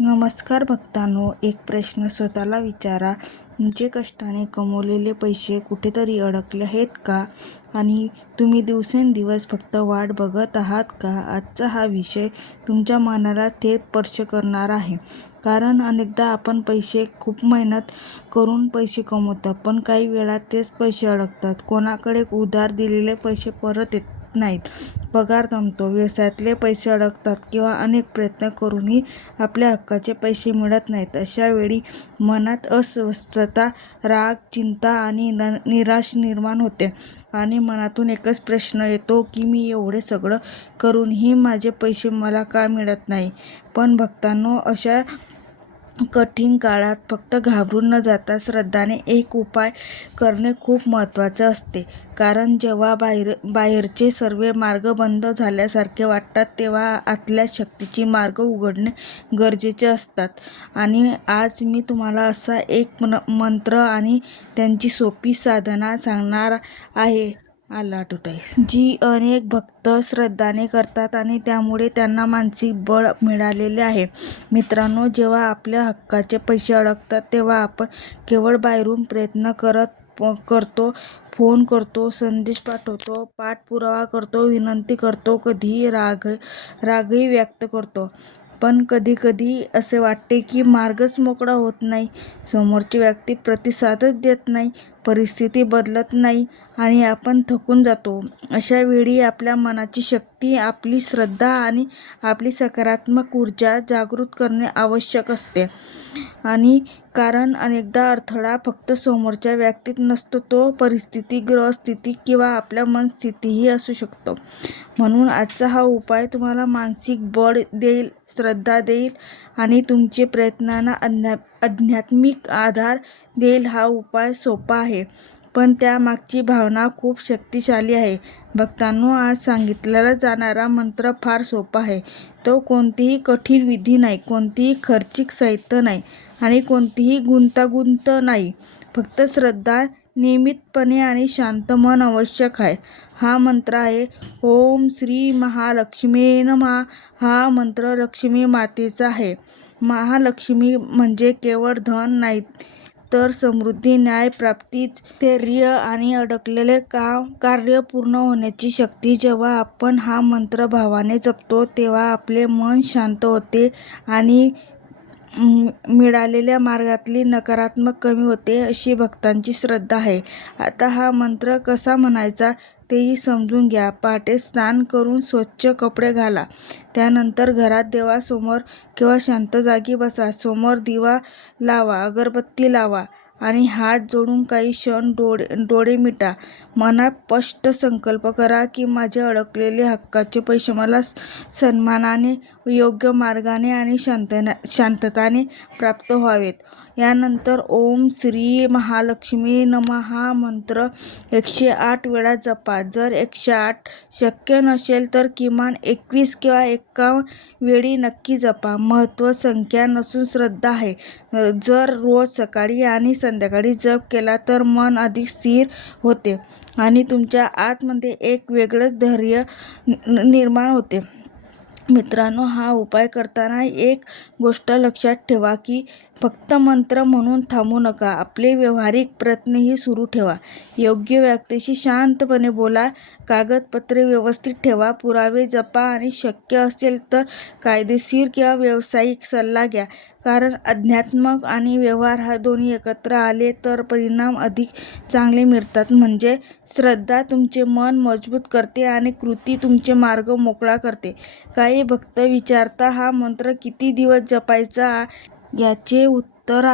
नमस्कार भक्तांनो, एक प्रश्न स्वतःला विचारा. तुमचे कष्टाने कमवलेले पैसे कुठेतरी अडकले आहेत का? आणि तुम्ही दिवसेंदिवस फक्त वाट बघत आहात का? आजचा हा विषय तुमच्या मनाला थेट स्पर्श करणार आहे. कारण अनेकदा आपण पैसे खूप मेहनत करून पैसे कमवतो, पण काही वेळा तेच पैसे अडकतात. कोणाकडे उधार दिलेले पैसे परत येत नाहीत, पगार थांबतो, व्यवसायातले पैसे अडकतात किंवा अनेक प्रयत्न करूनही आपल्या हक्काचे पैसे मिळत नाहीत. अशा वेळी मनात अस्वस्थता, राग, चिंता आणि निराश निर्माण होते आणि मनातून एकच प्रश्न येतो की मी एवढे सगळं करूनही माझे पैसे मला का मिळत नाही? पण भक्तांनो, अशा कठीण काळात फक्त घाबरून न जाता श्रद्धाने एक उपाय करणे खूप महत्त्वाचे असते. कारण जेव्हा बाहेरचे सर्व मार्ग बंद झाल्यासारखे वाटतात, तेव्हा आतल्या शक्तीचे मार्ग उघडणे गरजेचे असतात. आणि आज मी तुम्हाला असा एक मंत्र आणि त्यांची सोपी साधना सांगणार आहे, जी अनेक भक्त श्रद्धेने करतात आणि त्यामुळे त्यांना मानसिक बळ मिळालेले आहे. मित्रांनो, जेव्हा आपल्या हक्काचे पैसे अडकतात, तेव्हा आपण केवळ बाहेरून प्रयत्न करतो, फोन करतो, संदेश पाठवतो, पाठपुरावा करतो, विनंती करतो, कधीही रागही व्यक्त करतो. पण कधी असे वाटते की मार्गच मोकळा होत नाही, समोरची व्यक्ती प्रतिसादच देत नाही, परिस्थिती बदलत नाही आणि आपण थकून जातो. अशा वेळी आपल्या मनाची शक्ती, आपली श्रद्धा आणि आपली सकारात्मक ऊर्जा जागृत करणे आवश्यक असते. आणि कारण अनेकदा अडथळा फक्त समोरच्या व्यक्तीत नसतो, तो परिस्थिती, ग्रहस्थिती किंवा आपल्या मनस्थितीही असू शकतो. म्हणून आजचा हा उपाय तुम्हाला मानसिक बळ देईल, श्रद्धा देईल आणि तुमच्या प्रयत्नांना आध्यात्मिक आधार देईल. हा उपाय सोपा आहे, पण त्यामागची भावना खूप शक्तिशाली आहे. भक्तांनो, आज सांगितला जाणारा मंत्र फार सोपा आहे. तो कोणतीही कठीण विधी नाही, कोणतीही खर्चिक साहित्य नाही आणि कोणतीही गुंतागुंत नाही. फक्त श्रद्धा, नियमितपणे आणि शांत मन आवश्यक आहे. हा मंत्र आहे ओम श्री महालक्ष्मी नमः. हा मंत्र लक्ष्मी मातेचा आहे. महालक्ष्मी म्हणजे केवळ धन नाही, तर समृद्धी, न्याय, प्राप्ती, स्थैर्य आणि अडकलेले कार्य पूर्ण होण्याची शक्ती. जेव्हा आपण हा मंत्र भावाने जपतो, तेव्हा आपले मन शांत होते आणि मिळालेल्या मार्गातली नकारात्मक कमी होते, अशी भक्तांची श्रद्धा आहे. आता हा मंत्र कसा म्हणायचा तेही समजून घ्या. पहाटे स्नान करून स्वच्छ कपडे घाला. त्यानंतर घरात देवासमोर किंवा शांत जागी बसा. समोर दिवा लावा, अगरबत्ती लावा आणि हात जोडून काही क्षण डोळे मिटा. मनात स्पष्ट संकल्प करा की माझे अडकलेले हक्काचे पैसे मला सन्मानाने, योग्य मार्गाने आणि शांतताने प्राप्त व्हावेत. यानंतर ओम श्री महालक्ष्मी नमः हा मंत्र 108 वेळा जपा. जर 108 शक्य नसेल तर किमान 21 किंवा 51 वेळी नक्की जपा. महत्त्व संख्या नसून श्रद्धा आहे. जर रोज सकाळी आणि संध्याकाळी जप केला तर मन अधिक स्थिर होते आणि तुमच्या आतमध्ये एक वेगळंच धैर्य निर्माण होते. मित्रांनो, हा उपाय करताना एक गोष्ट लक्षात ठेवा की फक्त मंत्र म्हणून थांबू नका. आपले व्यावहारिक प्रयत्नही सुरू ठेवा. योग्य व्यक्तीशी शांतपणे बोला, कागदपत्रे व्यवस्थित ठेवा, पुरावे जपा आणि शक्य असेल तर कायदेशीर किंवा व्यावसायिक सल्ला घ्या. कारण अध्यात्म आणि व्यवहार हा दोन्ही एकत्र आले तर परिणाम अधिक चांगले मिळतात. म्हणजे श्रद्धा तुमचे मन मजबूत करते आणि कृती तुमचे मार्ग मोकळा करते. काही भक्त विचारता, हा मंत्र किती दिवस जपायचा? याचे उत्तर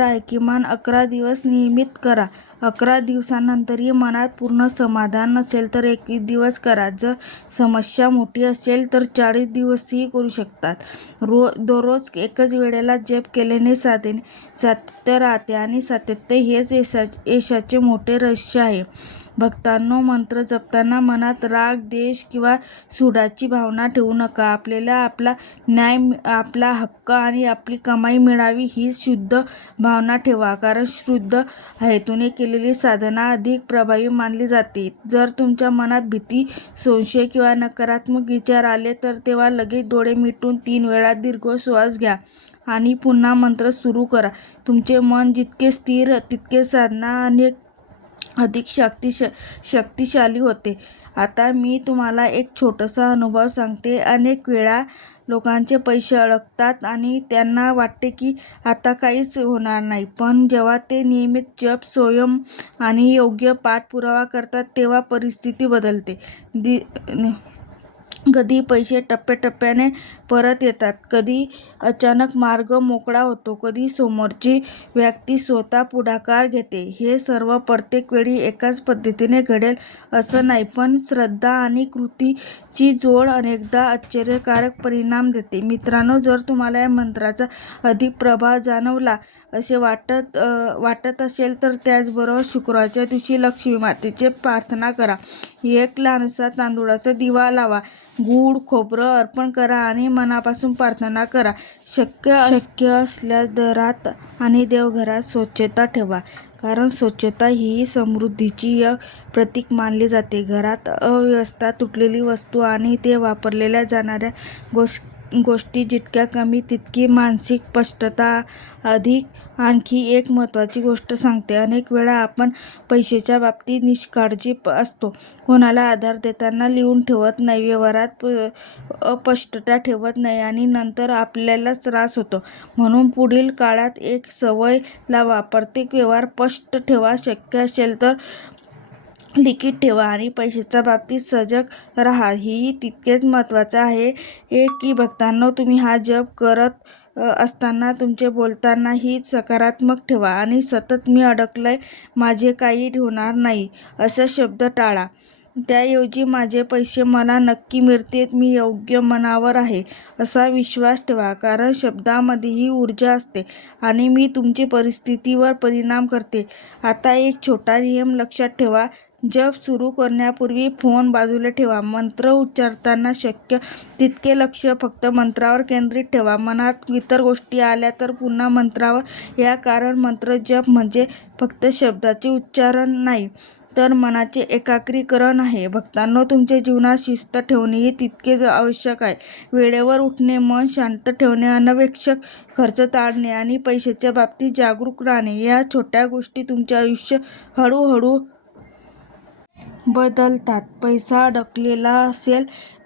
आहे किमान 11 दिवस नियमित करा. 11 दिवसांनंतरही मनात पूर्ण समाधान नसेल तर 21 दिवस करा. जर समस्या मोठी असेल तर 40 दिवसही करू शकतात. दररोज एकच वेळेला जप केल्याने सातत्य राहते आणि सातत्य हेच यशाचे मोठे रहस्य आहे. भक्तांनो, मंत्र जपताना मनात राग, द्वेष किंवा सूडाची भावना ठेवू नका. आपल्याला आपला न्याय, आपला हक्क आणि आपली कमाई मिळावी ही शुद्ध भावना ठेवा, कारण शुद्ध हेतूने केलेली साधना अधिक प्रभावी मानली जाते. जर तुमच्या मनात भीती, संशय किंवा नकारात्मक विचार आले तर तेव्हा लगेच डोळे मिटून 3 वेळा दीर्घ श्वास घ्या आणि पुन्हा मंत्र सुरू करा. तुमचे मन जितके स्थिर तितके साधना अधिक शक्तिशाली होते. आता मी तुम्हाला एक छोटासा अनुभव सांगते. अनेक वेळा लोकांचे पैसे अडकतात आणि त्यांना वाटते की आता काहीच होणार नाही. पण जेव्हा ते नियमित जप, संयम आणि योग्य पाठपुरावा करतात तेव्हा परिस्थिती बदलते. कधी पैसे टप्प्याटप्प्याने परत येतात, कधी अचानक मार्ग मोकळा होतो, कधी समोरची व्यक्ती स्वतः पुढाकार घेते. हे सर्व प्रत्येक वेळी एकाच पद्धतीने घडेल असं नाही, पण श्रद्धा आणि कृतीची जोड अनेकदा आश्चर्यकारक परिणाम देते. मित्रांनो, जर तुम्हाला या मंत्राचा अधिक प्रभाव जाणवला असे वाटत असेल तर त्याचबरोबर शुक्रवारच्या दिवशी लक्ष्मी मातेची प्रार्थना करा. एक लहानसा तांदूळाचा दिवा लावा, गूळ खोबरं अर्पण करा आणि मनापासून प्रार्थना करा. शक्य असल्यास दारात आणि देवघरात स्वच्छता ठेवा, कारण स्वच्छता ही समृद्धीची एक प्रतीक मानली जाते. घरात अव्यवस्था, तुटलेली वस्तू आणि ते वापरलेल्या जाणाऱ्या गोष्टी जितक्या कमी तितकी मानसिक स्पष्टता अधिक. आणखी एक महत्त्वाची गोष्ट सांगते. अनेक वेळा आपण पैशाच्या बाबतीत निष्काळजी असतो. कोणाला आधार देताना लिहून ठेवत नाही, व्यवहारात अस्पष्टता ठेवत नाही आणि नंतर आपल्यालाच त्रास होतो. म्हणून पुढील काळात एक सवय लावा. प्रत्येक व्यवहार स्पष्ट ठेवा, शक्य असेल तर लिखित ठेवा आणि पैशाच्या बाबतीत सजग राहा. ही तितकेच महत्त्वाचं आहे की भक्तांनो, तुम्ही हा जप करत असताना तुमचे बोलतानाही सकारात्मक ठेवा आणि सतत "मी अडकलोय, माझे काही होणार नाही" असा शब्द टाळा. त्याऐवजी "माझे पैसे मला नक्की मिळतील, मी योग्य मनावर आहे" असा विश्वास ठेवा, कारण शब्दामध्येही ऊर्जा असते आणि मी तुमच्या परिस्थितीवर परिणाम करते. आता एक छोटा नियम लक्षात ठेवा. जप सुरू करण्यापूर्वी फोन बाजूला ठेवा. मंत्र उच्चारताना शक्य तितके लक्ष फक्त मंत्रावर केंद्रित ठेवा. मनात इतर गोष्टी आल्या तर पुन्हा मंत्रावर या, कारण मंत्र जप म्हणजे फक्त शब्दाचे उच्चारण नाही, तर मनाचे एकाग्रीकरण आहे. भक्तांनो, तुमच्या जीवनात शिस्त ठेवणेही तितकेच आवश्यक आहे. वेळेवर उठणे, मन शांत ठेवणे, अनावश्यक खर्च टाळणे आणि पैशाच्या बाबतीत जागरूक राहणे या छोट्या गोष्टी तुमचे आयुष्य हळूहळू बदलतात. पैसा अडकलेला असेल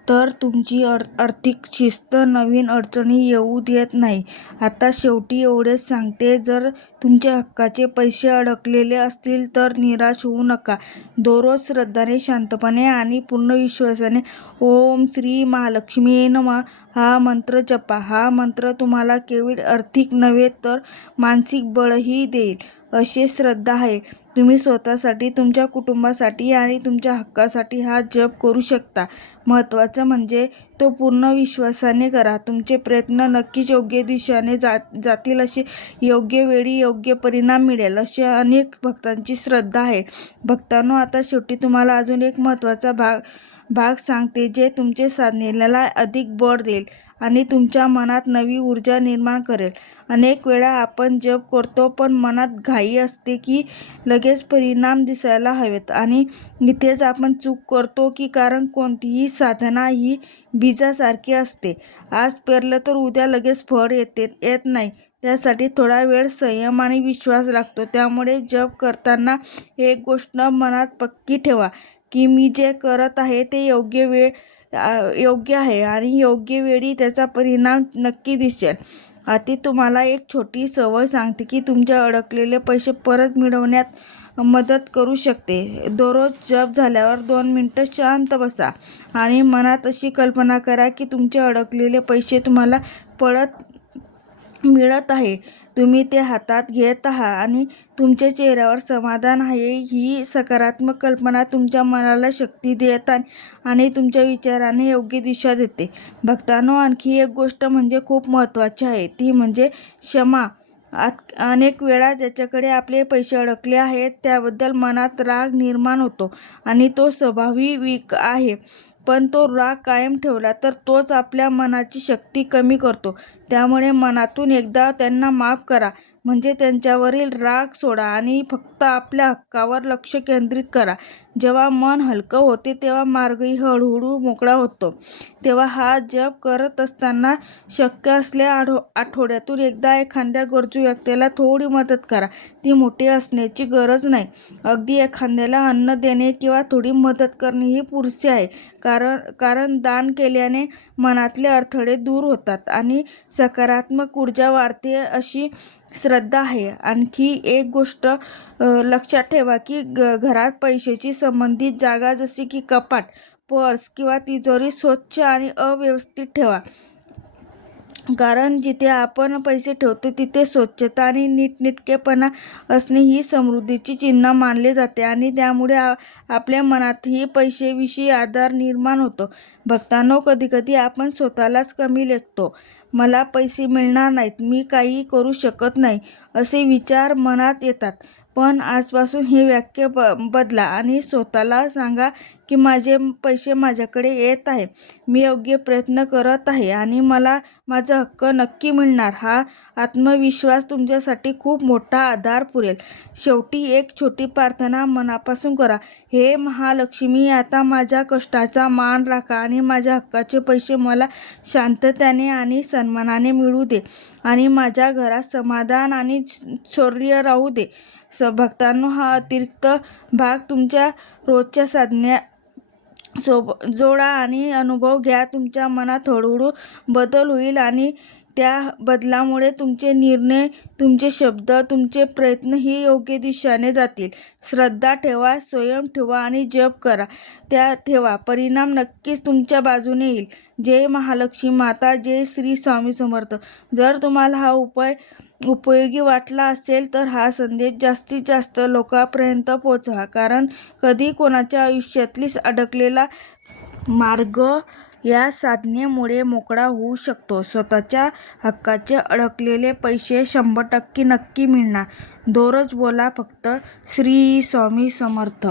तर तुमची आर्थिक शिस्त नवीन अडचणी येऊ देत नाही. आता शेवटी एवढेच सांगते, जर तुमच्या हक्काचे पैसे अडकलेले असतील तर निराश होऊ नका. दररोज श्रद्धेने, शांतपणे आणि पूर्ण विश्वासाने "ओम श्री महालक्ष्मी नमः" हा मंत्र जपा. हा मंत्र तुम्हाला केवळ आर्थिक नव्हे तर मानसिक बळही देईल अशी श्रद्धा आहे. तुम्ही स्वतःसाठी, तुमच्या कुटुंबासाठी आणि तुमच्या हक्कासाठी हा जप करू शकता. महत्त्वाचं म्हणजे तो पूर्ण विश्वासाने करा. तुमचे प्रयत्न नक्कीच योग्य दिशेने जातील, असे योग्य वेळी योग्य परिणाम मिळेल अशी अनेक भक्तांची श्रद्धा आहे. भक्तांनो, आता शेवटी तुम्हाला अजून एक महत्त्वाचा भाग सांगते, जे तुमच्या साधनेला अधिक बळ देईल आणि तुमच्या मनात नवी ऊर्जा निर्माण करेल. अनेक वेळा आपण जप करतो पण मनात घाई असते की लगेच परिणाम दिसायला हवेत, आणि इथेच आपण चूक करतो की कारण कोणतीही साधना ही बीजासारखी असते. आज पेरलं तर उद्या लगेच फळ येत नाही. त्यासाठी थोडा वेळ, संयम आणि विश्वास लागतो. त्यामुळे जप करताना एक गोष्ट मनात पक्की ठेवा की मी जे करत आहे ते योग्य आहे आणि योग्य वेळी त्याचा परिणाम नक्की दिसेल. आता तुम्हाला एक छोटी सवय सांगते की तुमच्या अडकलेले पैसे परत मिळवण्यात मदत करू शकते. दररोज जप झाल्यावर 2 मिनिटं शांत बसा आणि मनात अशी कल्पना करा की तुमचे अडकलेले पैसे तुम्हाला परत मिळत आहे. तुम्ही ते हातात घेत आहात आणि तुमच्या चेहऱ्यावर समाधान आहे. ही सकारात्मक कल्पना तुमच्या मनाला शक्ती देते आणि तुमच्या विचारांना योग्य दिशा देते. भक्तांनो, आणखी एक गोष्ट म्हणजे खूप महत्त्वाची आहे, ती म्हणजे क्षमा. अनेक वेळा ज्याच्याकडे आपले पैसे अडकले आहेत त्याबद्दल मनात राग निर्माण होतो आणि तो स्वाभाविक आहे. पण तो राग कायम ठेवला तर तोच आपल्या मनाची शक्ती कमी करतो. त्यामुळे मनातून एकदा त्यांना माफ करा, म्हणजे त्यांच्यावरील राग सोडा आणि फक्त आपल्या हक्कावर लक्ष केंद्रित करा. जेव्हा मन हलकं होते तेव्हा मार्गही हळूहळू मोकळा होतो. तेव्हा हा जप करत असताना शक्य असल्यास आठवड्यातून एकदा एखाद्या गरजू व्यक्तीला थोडी मदत करा. ती मोठी असण्याची गरज नाही. अगदी एखाद्याला अन्न देणे किंवा थोडी मदत करणे ही पुरेसे आहे. कारण दान केल्याने मनातले अडथळे दूर होतात आणि सकारात्मक ऊर्जा वाढते अशी श्रद्धा आहे. आणखी एक गोष्ट लक्षात ठेवा की घरात पैशाशी संबंधित जागा जशी की कपाट, पर्स किंवा तिजोरी स्वच्छ आणि अव्यवस्थित ठेवा. कारण जिथे आपण पैसे ठेवतो तिथे स्वच्छता आणि नीटनेटकेपणा असणे ही समृद्धीची चिन्ह मानले जाते आणि त्यामुळे आपल्या मनातही पैशाविषयी आदर निर्माण होतो. भक्तांनो, कधीकधी आपण स्वतःलाच कमी लेखतो. मला पैसे मिळणार नाहीत, मी काही करू शकत नाही, असे विचार मनात येतात. पण आजपासून हे वाक्य बदला आणि स्वतःला सांगा की माझे पैसे माझ्याकडे येत आहे, मी योग्य प्रयत्न करत आहे आणि मला माझा हक्क नक्की मिळणार. हा आत्मविश्वास तुमच्यासाठी खूप मोठा आधार पुरेल. शेवटी एक छोटी प्रार्थना मनापासून करा. हे महालक्ष्मी, आता माझ्या कष्टाचा मान राखा आणि माझ्या हक्काचे पैसे मला शांततेने आणि सन्मानाने मिळू दे आणि माझ्या घरात समाधान आणि शौर्य राहू दे. भक्तांनो, हा अतिरिक्त भाग तुमच्या रोजच्या साधण्यात जोडा आणि अनुभव घ्या. तुमच्या मनात हळूहळू बदल होईल आणि त्या बदलामुळे तुमचे निर्णय, तुमचे शब्द, तुमचे प्रयत्न ही योग्य दिशेने जातील. श्रद्धा ठेवा, संयम ठेवा आणि जप करा. ठेवा. परिणाम नक्कीच तुमच्या बाजूने येईल. जय महालक्ष्मी माता, जय श्री स्वामी समर्थ. जर तुम्हाला हा उपाय उपयोगी वाटला असेल तर हा संदेश जास्तीत जास्त लोकांपर्यंत पोहोचवा. कारण कधी कोणाच्या आयुष्यातली अडकलेला मार्ग या साधनेमुळे मोकळा होऊ शकतो. स्वतःच्या हक्काचे अडकलेले पैसे 100% नक्की मिळणार. दररोज बोला फक्त श्री स्वामी समर्थ.